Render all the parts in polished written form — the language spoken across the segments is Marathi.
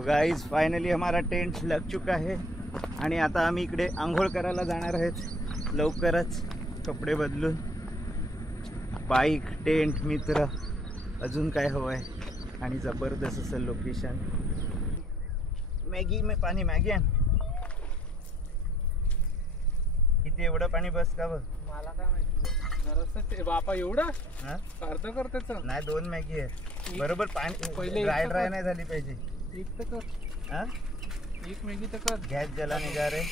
तो गाइस फाइनली हमारा टेंट लग चुका है आणि आता आम्ही इकडे आंघोळ करायला जाणार आहेत लवकरच कपडे बदलून. बाईक, टेंट, मित्र, अजून काय हवं आहे आणि जबरदस्त असं लोकेशन. मॅगी में पाणी, मॅगी आण. किती एवढं पाणी बस का बघ. मला काय माहिती बापा एवढं अर्ध करतेच नाही. 2 मॅगी आहे बरोबर. पाणी पहिले ड्राय नाही झाली पाहिजे. एक तर कर. हा एक मॅगी तर कर. गॅस जला निघा रे.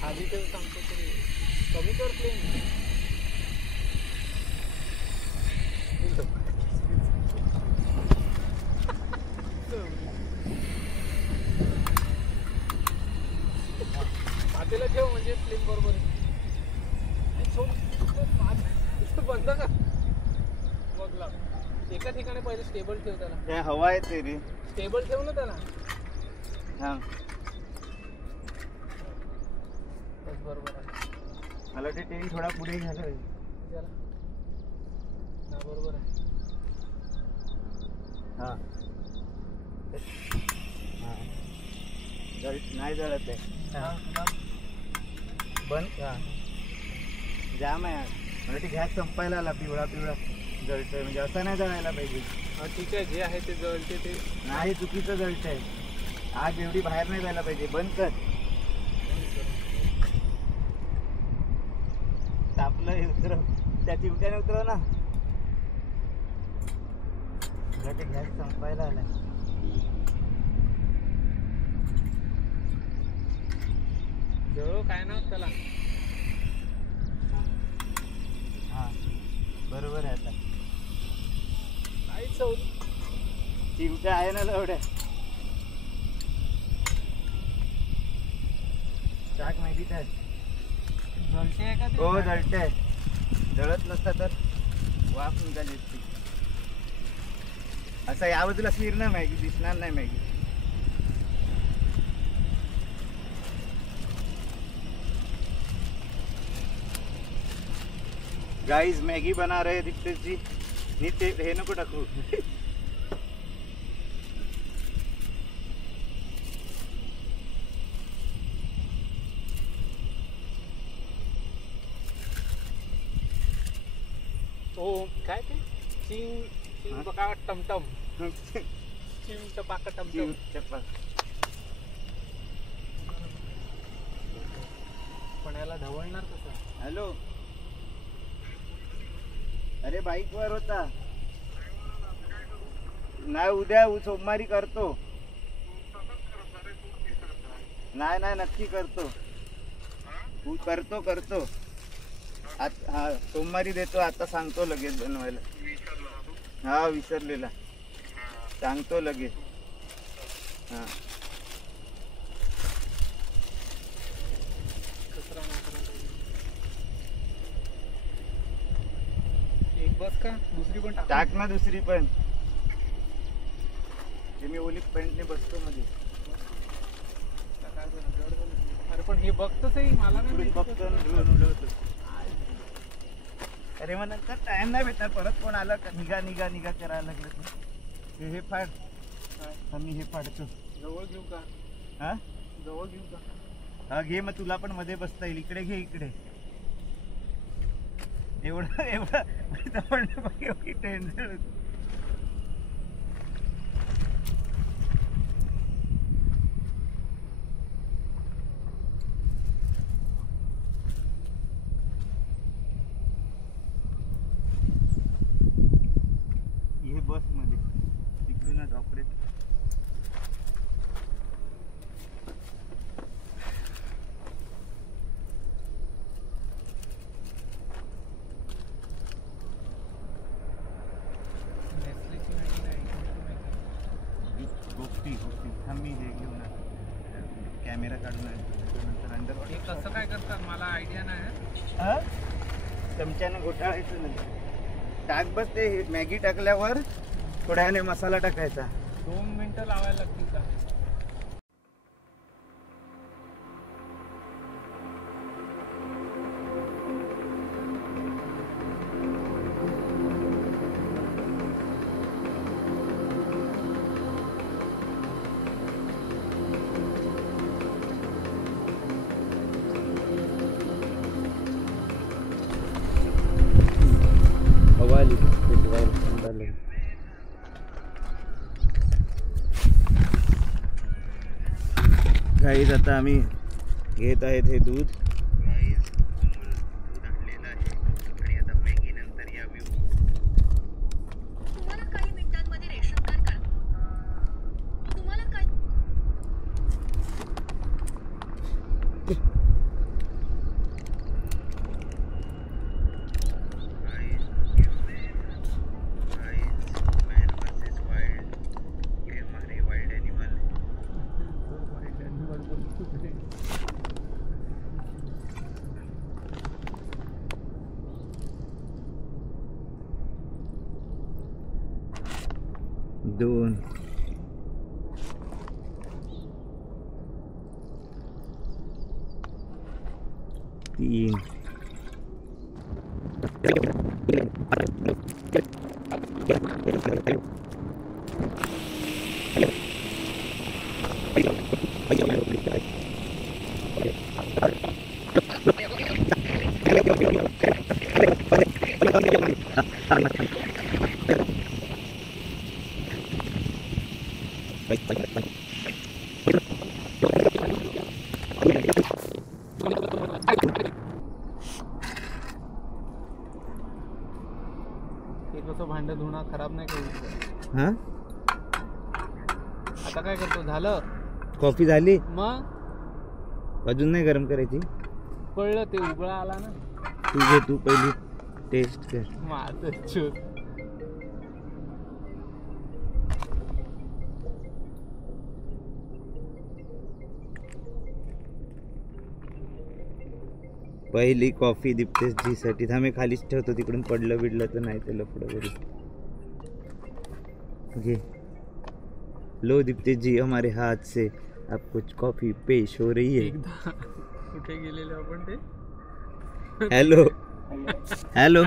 खाली ठेव सांगतो तरी कमी कर प्लेन. पातेला ठेव म्हणजे प्लेन बरोबर आहे. बंद का बघला एका ठिकाणी पहिले स्टेबल ठेव त्याला. हवा आहे ते रे. स्टेबल ठेव ना त्याला. हा बरोबर आहे. मला ते टेंट थोडा पुढे झालं जरा ना बरोबर आहे. हा नाही जळत आहे. बंद. हा जाम आहे. मला ते गॅस संपायला आला. पिवळा पिवळा जळतंय म्हणजे असं नाही जळायला पाहिजे. ठीक आहे जे आहे ते जळते ते नाही. चुकीचं जळतंय. आग एवढी बाहेर नाही जायला पाहिजे. बंद कर. तापलं उतरव. त्या चिमट्याने उतरव ना. मला ते गॅस संपायला आलाय. जळो काय ना त्याला. हा बरोबर आहे. आता काय चव चिमट्या आहे ना एवढ्या. टाक माहिती काय. जळते आहे का ते? हो जळते आहे. जळत नसता तर वाफ निघाली असती. असं या बाजूला फिर ना मॅगी दिसणार नाही. मॅगी गाइस मैगी बना रहे दीक्षित जी. नीचे हे नको टाकू. हो काय ते चिंग चिंग पका टमटम. चिंग टपाका टमटम. पण याला ढवळणार कसं. हॅलो. अरे बाईक वर होता. नाही उद्या सोमवारी करतो. नाही नाही नक्की करतो. करतो हा सोमवारी देतो. आता सांगतो लगेच बनवायला. हा विसरलेला. सांगतो लगेच. हा एक बस का दुसरी पण टाक ना. दुसरी पण. मी ओली पॅन्टने बसतो मध्ये. अरे पण हे बघतच आहे मला नाही बघतो. अरे मग नंतर टाइम नाही भेटणार. परत कोण आलं का निघा निघा निघा करायला लागलं. हे फाड. मी हे फाडतो. जवळ घेऊ का. हा जवळ घेऊ का. हा घे. मग तुला पण मध्ये बसता येईल. इकडे घे. इकडे एवढं एवढं टेन्शन. हे बस मध्ये तिकडूनच ऑपरेट. गोष्टी थांब. मी हे घेऊन कॅमेरा काढून नंतर अंडर कसं काय करतात मला आयडिया नाही. हा चमच्यानं घोटाळायचं नाही. टाक बस ते मॅगी टाकल्यावर थोड्या वेळाने मसाला टाकायचा. 2 मिनिटं लावायला लागतील का? हवा आली थंड. गाईज आता आम्ही घेत आहेत हे दूध. तुम्हाला काही मिनिटांमध्ये रेशन कार्ड काढ. तुम्हाला काय दोन तीन ते कसं भांडं धुणं खराब नाही करू. हा आता काय करतो? झालं कॉफी झाली. मग अजून नाही गरम करायची. कळलं ते उगळा आला ना. तू घे, तू पहिली टेस्ट कर. माझं चूक. पहिली कॉफी दीप्तेश जी साठी. थांबे खालीच ठेवतो, तिकडून पडलं बिडलं तर नाही ते लफडं करू. घे. लो दीप्तेश जी, हमारे हाथ से आप कुछ कॉफी पेश हो रही है. एकदा कुठे गेलेलो आपण ते. Hello hello.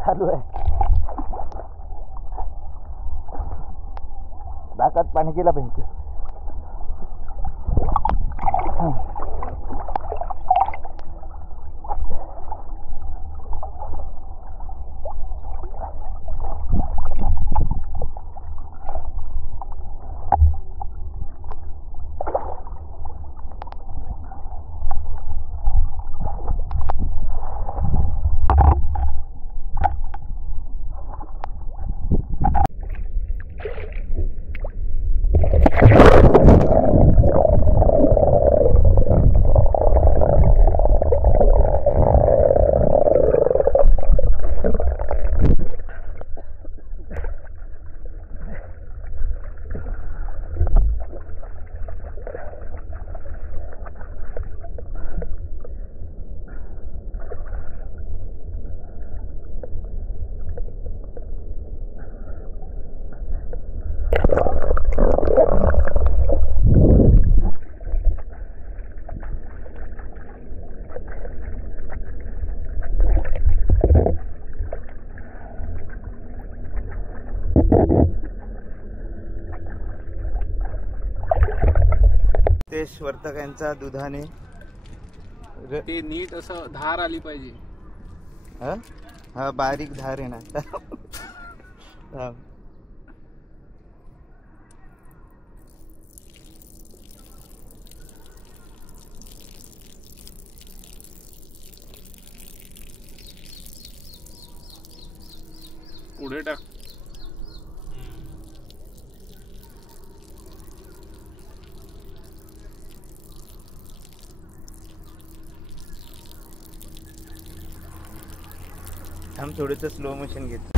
चालू आहे. दातात पाणी गेला पाहिजे. तेश वर्तकांचा दुधाने ते नीट असं धार आली पाहिजे. हा हा बारीक धार आहे ना. पुढे टाक. थांब थोडंसं स्लो मोशन घेत.